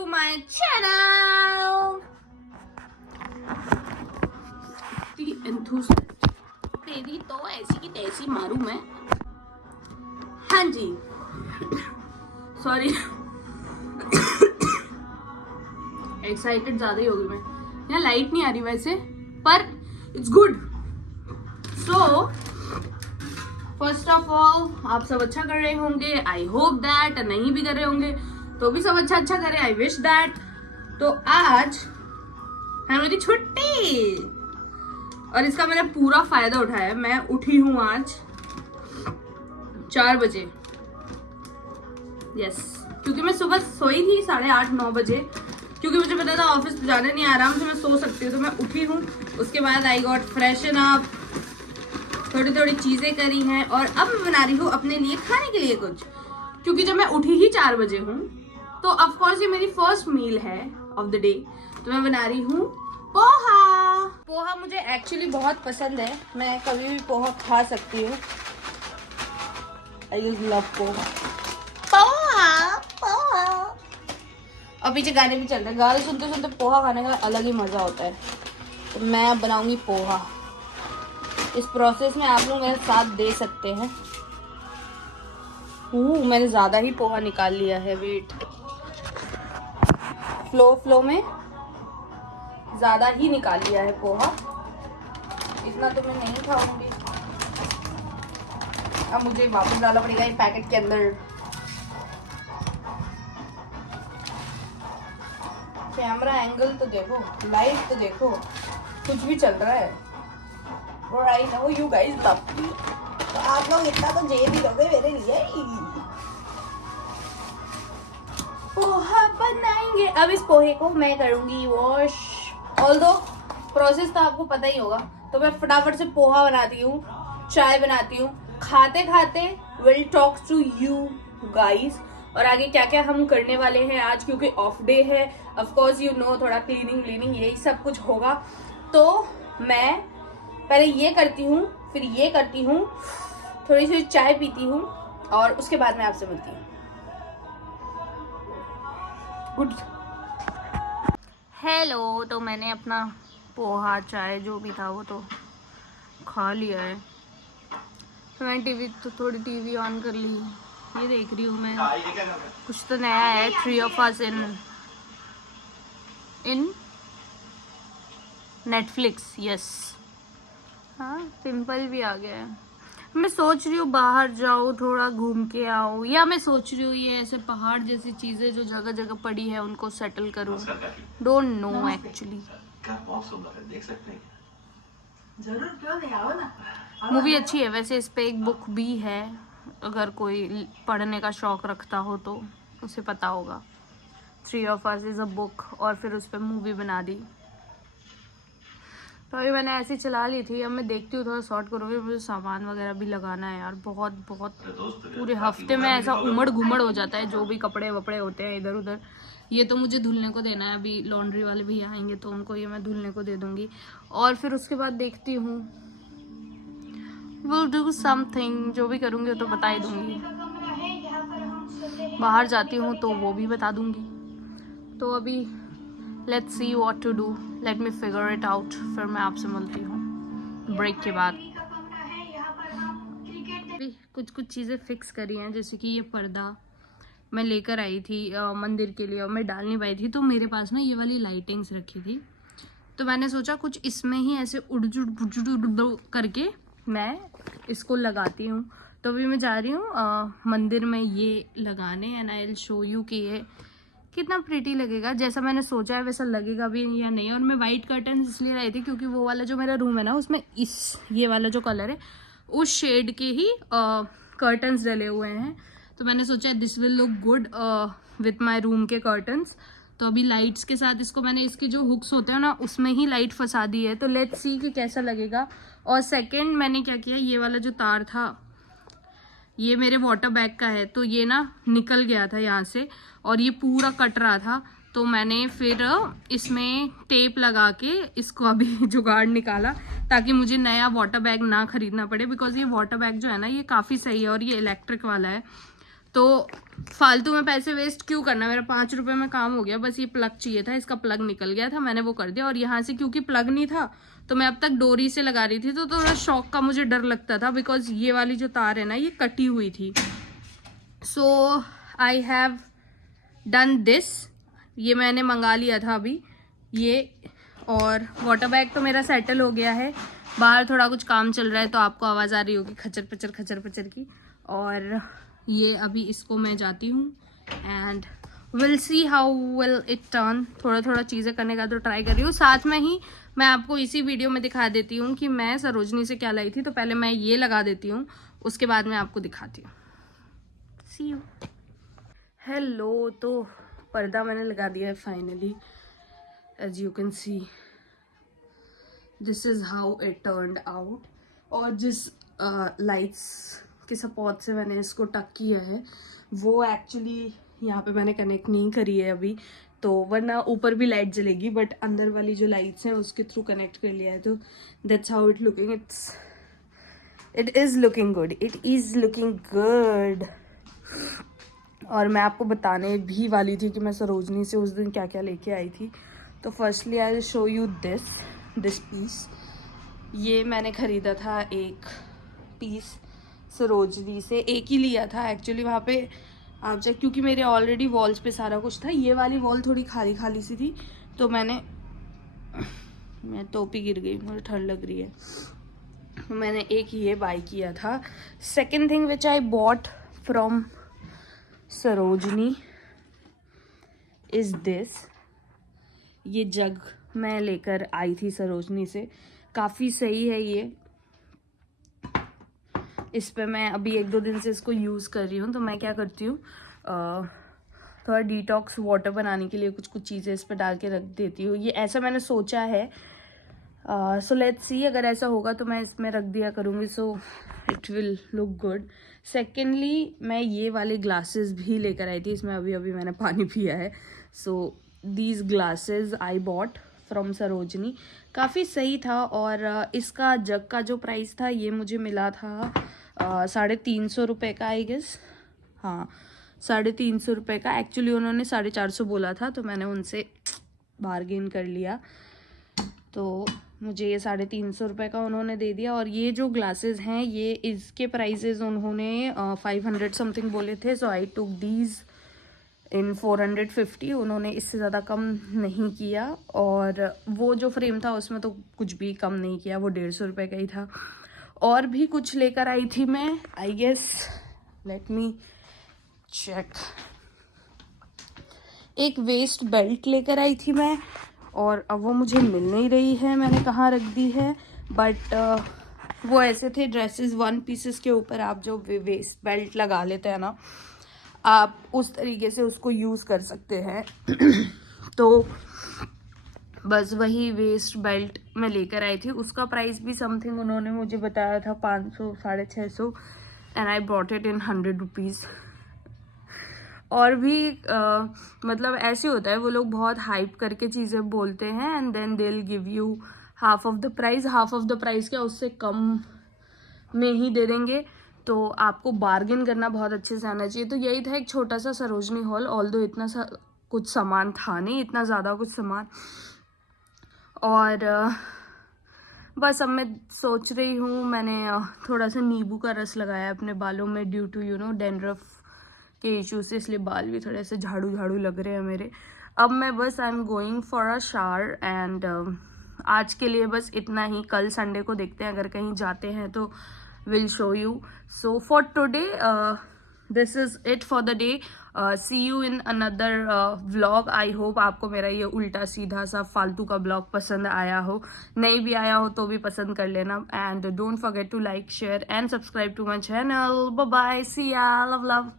to my channel. तेरी तो ऐसी की तैसी मारू मैं. हाँ जी, सॉरी, एक्साइटेड ज्यादा ही होगी मैं. यहाँ लाइट नहीं आ रही वैसे, पर it's good. So first of all आप सब अच्छा कर रहे होंगे, आई होप दैट. नहीं भी कर रहे होंगे तो भी सब अच्छा करें, आई विश दैट. तो आज है मेरी छुट्टी और इसका मैंने पूरा फायदा उठाया. मैं उठी हूँ आज 4 बजे. यस, क्योंकि मैं सुबह सोई थी 8:30-9 बजे, क्योंकि मुझे पता था ऑफिस जाने नहीं, आराम से मैं सो सकती हूँ. तो मैं उठी हूँ. उसके बाद आई गॉट फ्रेशन अप, थोड़ी चीजें करी हैं और अब मैं बना रही हूँ अपने लिए खाने के लिए कुछ. क्योंकि जब मैं उठी ही 4 बजे हूँ तो ऑफ कोर्स ये मेरी फर्स्ट मील है ऑफ द डे. तो मैं बना रही हूँ पोहा. पोहा मुझे एक्चुअली बहुत पसंद है, मैं कभी भी पोहा खा सकती हूँ. I love poha. और पीछे गाने भी चल रहे हैं. गाने सुनते सुनते पोहा खाने का अलग ही मजा होता है. तो मैं अब बनाऊंगी पोहा. इस प्रोसेस में आप लोग मेरे साथ दे सकते हैं. मैंने ज्यादा ही पोहा निकाल लिया है. वेट, फ्लो में ज्यादा ही निकाल लिया है पोहा. इतना तो मैं नहीं खाऊंगी. अब मुझे वापस डालना पड़ेगा ये पैकेट के अंदर. कैमरा एंगल तो देखो, लाइट तो देखो, कुछ भी चल रहा है. और I know you guys love me, तो आप लोग इतना तो जेब ही लोगे मेरे लिए. पोहा बनाएंगे. अब इस पोहे को मैं करूंगी वॉश. ऑल्दो प्रोसेस तो आपको पता ही होगा. तो मैं फटाफट से पोहा बनाती हूँ, चाय बनाती हूँ, खाते खाते will talk to you guys. और आगे क्या क्या हम करने वाले हैं आज, क्योंकि ऑफ डे है. ऑफ कोर्स यू नो, थोड़ा क्लीनिंग यही सब कुछ होगा. तो मैं पहले ये करती हूँ, फिर ये करती हूँ, थोड़ी सी चाय पीती हूँ और उसके बाद मैं आपसे मिलती हूँ. गुड. हेलो. तो मैंने अपना पोहा चाय जो भी था वो तो खा लिया है. तो मैंने थोड़ी टीवी ऑन कर ली. ये देख रही हूँ मैं, कुछ तो नया है. 3 of Us in Netflix. Yes, हाँ, पिंपल भी आ गया है. मैं सोच रही हूँ बाहर जाऊँ, थोड़ा घूम के आऊँ, या मैं सोच रही हूँ ये ऐसे पहाड़ जैसी चीजें जो जगह जगह पड़ी है उनको सेटल करूँ. Don't know actually. जरूर, क्यों नहीं, आओ ना. मूवी अच्छी है वैसे. इस पे एक बुक भी है, अगर कोई पढ़ने का शौक रखता हो तो उसे पता होगा. 3 of Us is a book, और फिर उस पर मूवी बना दी. तो अभी मैंने ऐसी चला ली थी. अब मैं देखती हूँ, थोड़ा शॉर्ट करूँगी. मुझे सामान वगैरह भी लगाना है यार, बहुत पूरे हफ्ते में ऐसा उमड़ घुमड़ हो जाता है. जो भी कपड़े वपड़े होते हैं इधर उधर, ये तो मुझे धुलने को देना है. अभी लॉन्ड्री वाले भी आएंगे तो उनको ये मैं धुलने को दे दूँगी. और फिर उसके बाद देखती हूँ, विल डू समथिंग. जो भी करूँगी वो तो बता ही दूँगी. बाहर जाती हूँ तो वो भी बता दूँगी. तो अभी let's see what to do. Let me figure it out. फिर मैं आपसे मिलती हूँ ब्रेक के बाद. अभी कुछ चीज़ें फिक्स करी हैं, जैसे कि ये पर्दा मैं लेकर आई थी मंदिर के लिए और मैं डाल नहीं पाई थी. तो मेरे पास ना ये वाली लाइटिंग्स रखी थी. तो मैंने सोचा कुछ इसमें ही ऐसे उड़ करके मैं इसको लगाती हूँ. तो अभी मैं जा रही हूँ मंदिर में ये लगाने. And I will show you कि ये कितना प्रिटी लगेगा. जैसा मैंने सोचा है वैसा लगेगा भी या नहीं. और मैं वाइट कर्टन इसलिए लाई थी क्योंकि वो वाला जो मेरा रूम है ना, उसमें ये वाला जो कलर है उस शेड के ही कर्टन्स डले हुए हैं. तो मैंने सोचा this will look good with my room के कर्टन्स. तो अभी लाइट्स के साथ इसको मैंने, इसके जो हुक्स होते हैं ना उसमें ही लाइट फंसा दी है. तो लेट्स सी कि कैसा लगेगा. और सेकंड मैंने क्या किया, ये वाला जो तार था ये मेरे वाटर बैग का है. तो ये ना निकल गया था यहाँ से और ये पूरा कट रहा था. तो मैंने फिर इसमें टेप लगा के इसको अभी जुगाड़ निकाला ताकि मुझे नया वाटर बैग ना खरीदना पड़े. बिकॉज ये वाटर बैग जो है ना ये काफ़ी सही है और ये इलेक्ट्रिक वाला है. तो फालतू में पैसे वेस्ट क्यों करना, मेरा 5 रुपए में काम हो गया। बस ये प्लग चाहिए था, इसका प्लग निकल गया था, मैंने वो कर दिया। और यहाँ से क्योंकि प्लग नहीं था तो मैं अब तक डोरी से लगा रही थी, तो थोड़ा शॉक का मुझे डर लगता था, बिकॉज ये वाली जो तार है ना ये कटी हुई थी। सो आई हैव डन दिस, ये मैंने मंगा लिया था अभी ये। और वाटर बैग तो मेरा सेटल हो गया है। बाहर थोड़ा कुछ काम चल रहा है तो आपको आवाज़ आ रही होगी खचर पचर की। और ये अभी इसको मैं जाती हूँ and will see how will it turn. थोड़ा थोड़ा चीज़ें करने का तो ट्राई कर रही हूँ। साथ में ही मैं आपको इसी वीडियो में दिखा देती हूँ कि मैं सरोजनी से क्या लाई थी। तो पहले मैं ये लगा देती हूँ, उसके बाद मैं आपको दिखाती हूँ। सी यू। हेलो, तो पर्दा मैंने लगा दिया है finally, as you can see this is how it turned out. और जिस लाइट्स के सपोर्ट से मैंने इसको टक किया है वो एक्चुअली यहाँ पे मैंने कनेक्ट नहीं करी है अभी, तो वरना ऊपर भी लाइट जलेगी, बट अंदर वाली जो लाइट्स हैं उसके थ्रू कनेक्ट कर लिया है। तो that's how it looking, it is looking good, it is looking good. और मैं आपको बताने भी वाली थी कि मैं सरोजनी से उस दिन क्या क्या लेके आई थी। तो firstly I will show you this piece. ये मैंने ख़रीदा था एक पीस सरोजनी से, एक ही लिया था एक्चुअली। वहाँ पे आप जब, क्योंकि मेरे ऑलरेडी वॉल्स पे सारा कुछ था, ये वाली वॉल थोड़ी खाली खाली सी थी, तो मैं टोपी गिर गई, मुझे ठंड लग रही है। तो मैंने एक ये बाय किया था। Second thing which I bought from Sarojini is this. ये जग मैं लेकर आई थी सरोजनी से, काफ़ी सही है ये। इस पे मैं अभी 1-2 दिन से इसको यूज़ कर रही हूँ। तो मैं क्या करती हूँ, थोड़ा डिटॉक्स वाटर बनाने के लिए कुछ कुछ चीज़ें इस पे डाल के रख देती हूँ। ये ऐसा मैंने सोचा है, सो लेट्स सी, अगर ऐसा होगा तो मैं इसमें रख दिया करूँगी, so it will look good. Secondly मैं ये वाले ग्लासेस भी लेकर आई थी, इसमें अभी अभी मैंने पानी पिया है। So these glasses I bought from Sarojini, काफ़ी सही था। और इसका जग का जो प्राइस था ये मुझे मिला था 350 रुपये का, आई गेस। हाँ, 350 रुपये का। एक्चुअली उन्होंने 450 बोला था, तो मैंने उनसे बार्गेन कर लिया, तो मुझे ये 350 रुपये का उन्होंने दे दिया। और ये जो ग्लासेस हैं ये, इसके प्राइसेस उन्होंने 500 समथिंग बोले थे, सो आई टुक दीज इन 450। उन्होंने इससे ज़्यादा कम नहीं किया। और वो जो फ्रेम था उसमें तो कुछ भी कम नहीं किया, वो 150 रुपये का ही था। और भी कुछ लेकर आई थी मैं, I guess, let me check. एक वेस्ट बेल्ट लेकर आई थी मैं, और अब वो मुझे मिल नहीं रही है, मैंने कहाँ रख दी है। बट वो ऐसे थे ड्रेसेस 1 पीसेस के ऊपर आप जो वेस्ट बेल्ट लगा लेते हैं ना, आप उस तरीके से उसको यूज़ कर सकते हैं। तो बस वही वेस्ट बेल्ट मैं लेकर आई थी। उसका प्राइस भी समथिंग उन्होंने मुझे बताया था 500, 650, and I brought it in 100 rupees. और भी मतलब ऐसे होता है, वो लोग बहुत हाइप करके चीज़ें बोलते हैं and then they will give you half of the price. Half of the price क्या, उससे कम में ही दे देंगे। तो आपको बार्गेन करना बहुत अच्छे से आना चाहिए। तो यही था एक छोटा सा सरोजनी हॉल, ऑल्दो इतना सा कुछ सामान था नहीं, इतना ज़्यादा कुछ सामान। और बस अब मैं सोच रही हूँ, मैंने थोड़ा सा नींबू का रस लगाया अपने बालों में ड्यू टू डेंड्रफ के इशू से, इसलिए बाल भी थोड़े से झाड़ू झाड़ू लग रहे हैं मेरे। अब मैं बस I am going for a shower and आज के लिए बस इतना ही। कल संडे को देखते हैं, अगर कहीं जाते हैं तो will show you. So for today this is it for the day. See you in another vlog. I hope आपको मेरा ये उल्टा सीधा सा फालतू का ब्लॉग पसंद आया हो। नहीं भी आया हो तो भी पसंद कर लेना। And don't forget to like, share and subscribe to my channel. Bye bye, see ya, love love.